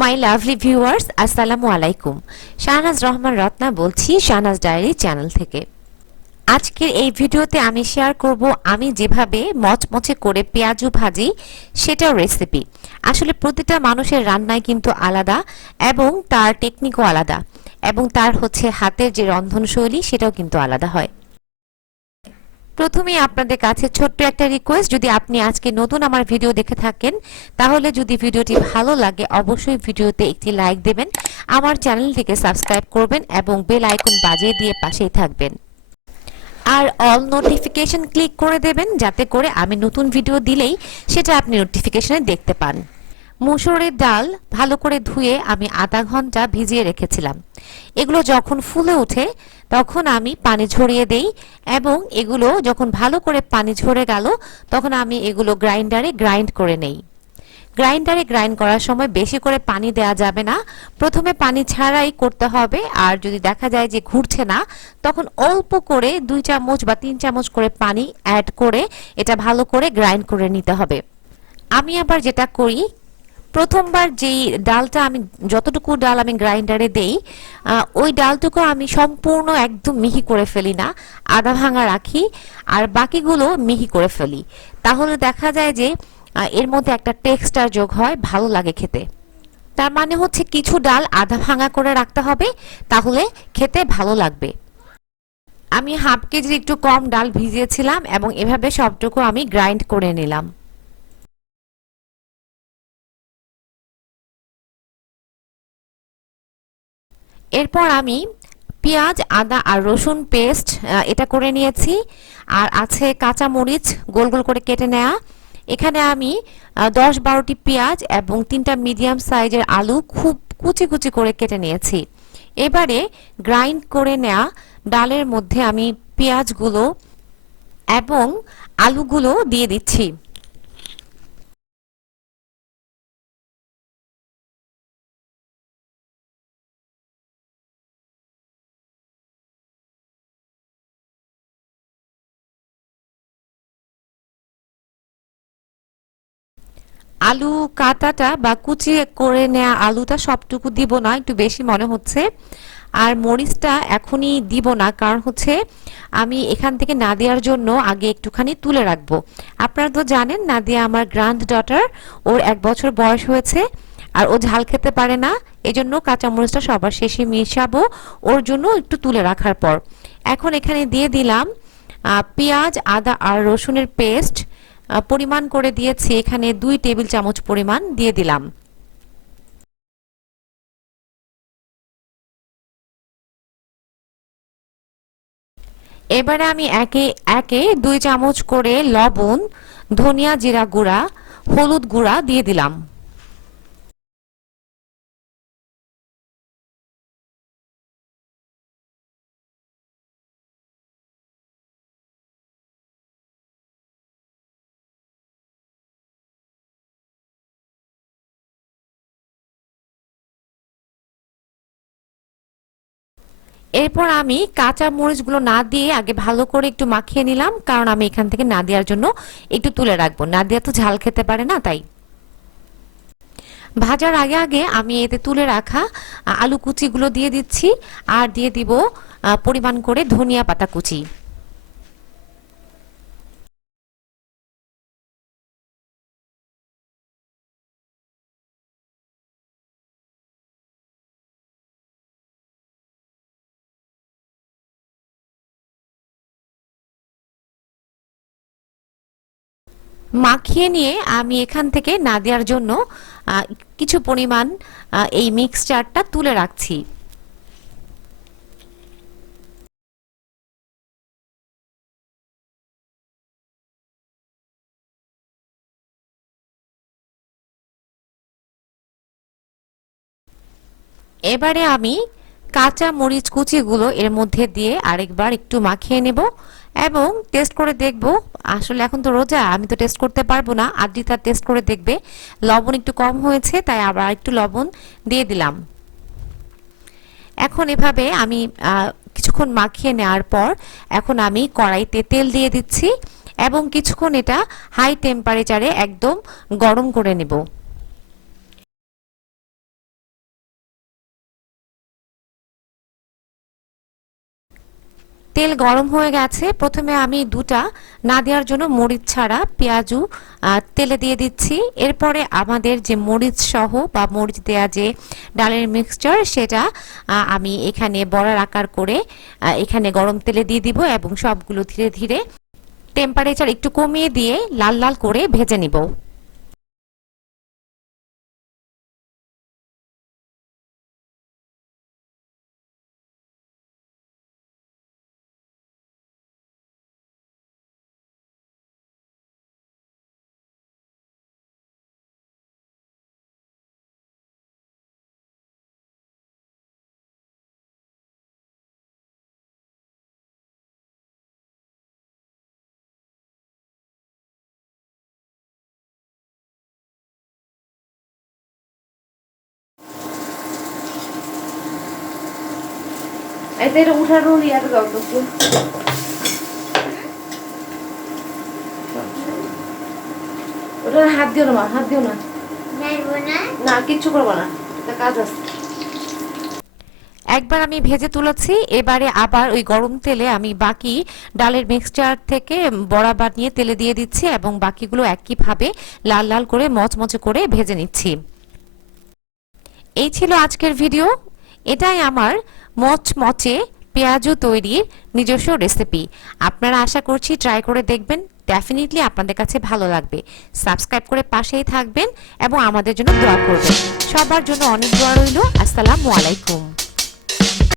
My lovely viewers, আসসালামু আলাইকুম। শাহনাজ রহমান রত্না বলছি শাহনাজ ডায়েরি চ্যানেল থেকে। আজকের এই ভিডিওতে আমি শেয়ার করব আমি যেভাবে মচমচে করে পেঁয়াজু ভাজি সেটার রেসিপি। আসলে প্রতিটা মানুষের রান্নায় কিন্তু আলাদা এবং তার টেকনিকও আলাদা এবং তার হাতের যে রন্ধনশৈলী সেটাও কিন্তু আলাদা হয়। প্রথমেই আপনাদের কাছে ছোট্ট একটা রিকোয়েস্ট, যদি আপনি আজকে নতুন আমার ভিডিও দেখে থাকেন তাহলে যদি ভিডিওটি ভালো লাগে অবশ্যই ভিডিওতে একটি লাইক দেবেন, আমার চ্যানেলটিকে সাবস্ক্রাইব করবেন এবং বেল আইকন বাজিয়ে দিয়ে পাশেই থাকবেন। আর অল নোটিফিকেশন ক্লিক করে দেবেন যাতে করে আমি নতুন ভিডিও দিলেই সেটা আপনি নোটিফিকেশনে দেখতে পান। মুসুরের ডাল ভালো করে ধুয়ে আমি আধা ঘন্টা ভিজিয়ে রেখেছিলাম। এগুলো যখন ফুলে ওঠে তখন আমি পানি ঝরিয়ে দেই এবং এগুলো যখন ভালো করে পানি ঝরে গেল তখন আমি এগুলো গ্রাইন্ডারে গ্রাইন্ড করে নেই। গ্রাইন্ডারে গ্রাইন্ড করার সময় বেশি করে পানি দেওয়া যাবে না, প্রথমে পানি ছাড়াই করতে হবে। আর যদি দেখা যায় যে ঘুরছে না তখন অল্প করে 2 চামচ বা 3 চামচ করে পানি অ্যাড করে এটা ভালো করে গ্রাইন্ড করে নিতে হবে। আমি আবার যেটা করি, প্রথমবার যেই ডালটা আমি যতটুকু ডাল আমি গ্রাইন্ডারে দেই ওই ডালটুকু আমি সম্পূর্ণ একদম মিহি করে ফেলি না, আধা ভাঙা রাখি আর বাকিগুলো মিহি করে ফেলি। তাহলে দেখা যায় যে এর মধ্যে একটা টেক্সচার যোগ হয়, ভালো লাগে খেতে। তার মানে কিছু ডাল আধা ভাঙা করে রাখতে হবে, তাহলে খেতে ভালো লাগবে। আমি হাফ কেজির একটু কম ডাল ভিজিয়েছিলাম এবং এভাবে সবটুকু আমি গ্রাইন্ড করে নিলাম। এরপর আমি পেঁয়াজ, আদা আর রসুন পেস্ট এটা করে নিয়েছি। আর আছে কাঁচা মরিচ গোল গোল করে কেটে নেওয়া। এখানে আমি 10-12টি পেঁয়াজ এবং 3টা মিডিয়াম সাইজের আলু খুব কুচি কুচি করে কেটে নিয়েছি। এবারে গ্রাইন্ড করে নেওয়া ডালের মধ্যে আমি পেঁয়াজগুলো এবং আলুগুলো দিয়ে দিচ্ছি। আলু কাটাটা বা কুচি করে নেওয়া আলুটা সবটুকু দিব না, একটু বেশি মনে হচ্ছে। আর মরিচটা এখনই দিব না, কারণ আমি এখান থেকে নাদিয়ার জন্য আগে একটুখানি তুলে রাখবো। আপনারা তো জানেন নাদিয়া আমার গ্র্যান্ড ডটার, ওর 1 বছর বয়স হয়েছে আর ও ঝাল খেতে পারে না, এজন্য কাঁচা মরিচটা সবার শেষে মিশাবো ওর জন্য একটু তুলে রাখার পর। এখন এখানে দিয়ে দিলাম পেঁয়াজ, আদা আর রসুনের পেস্ট। পরিমাণ করে দিয়েছি, এখানে 2 টেবিল চামচ পরিমাণ দিয়ে দিলাম। এবারে আমি একে একে 2 চামচ করে লবণ, ধনিয়া জিরা গুঁড়া, হলুদ গুঁড়া দিয়ে দিলাম। এরপর আমি কাঁচা মরিচগুলো না দিয়ে আগে ভালো করে একটু মাখিয়ে নিলাম, কারণ আমি এখান থেকে নাদিয়ার জন্য একটু তুলে রাখবো। নাদিয়া তো ঝাল খেতে পারে না, তাই ভাজার আগে আগে আমি এতে তুলে রাখা আলু কুচিগুলো দিয়ে দিচ্ছি আর দিয়ে দিব পরিমাণ করে ধনিয়া পাতা কুচি। মাখিয়ে নিয়ে আমি এখান থেকে নাদিয়ার জন্য কিছু পরিমাণ এই মিক্সচারটা তুলে রাখছি। এবারে আমি কাঁচা মরিচ কুচিগুলো এর মধ্যে দিয়ে আরেকবার একটু মাখিয়ে নেব এবং টেস্ট করে দেখব। আসলে এখন তো রোজা, আমি তো টেস্ট করতে পারবো না, আদ্রিতা টেস্ট করে দেখবে। লবণ একটু কম হয়েছে তাই আবার একটু লবণ দিয়ে দিলাম। এখন এভাবে আমি কিছুক্ষণ মাখিয়ে নেওয়ার পর এখন আমি কড়াইতে তেল দিয়ে দিচ্ছি এবং কিছুক্ষণ এটা হাই টেম্পারেচারে একদম গরম করে নেব। তেল গরম হয়ে গেছে। প্রথমে আমি দুটা না দেওয়ার জন্য মরিচ ছাড়া পেঁয়াজু তেলে দিয়ে দিচ্ছি। এরপরে আমাদের যে মরিচ সহ বা মরিচ দেয়া যে ডালের মিক্সচার সেটা আমি এখানে বড়ার আকার করে এখানে গরম তেলে দিয়ে দিব এবং সবগুলো ধীরে ধীরে টেম্পারেচার একটু কমিয়ে দিয়ে লাল লাল করে ভেজে নিব। এদের উঠানো ইয়ার দাও তো ওটা হাত দিও না মা, হাত দিও না, না কিচ্ছু করবো না, এটা কাজ আছে। একবার আমি ভেজে তুলেছি, এবারে আবার ওই গরম তেলে আমি বাকি ডালের মিক্সচার থেকে বড়া বানিয়ে তেলে দিয়ে দিচ্ছি এবং বাকিগুলো একইভাবে লাল লাল করে মচমচে করে ভেজে নিচ্ছি। এই ছিল আজকের ভিডিও। এটাই আমার মচমচে পেঁয়াজু তৈরির নিজস্ব রেসিপি। আপনারা আশা করছি ট্রাই করে দেখবেন, ডেফিনেটলি আপনাদের কাছে ভালো লাগবে। সাবস্ক্রাইব করে পাশেই থাকবেন এবং আমাদের জন্য দোয়া করবেন। সবার জন্য অনেক দোয়া রইল। আসসালামু আলাইকুম।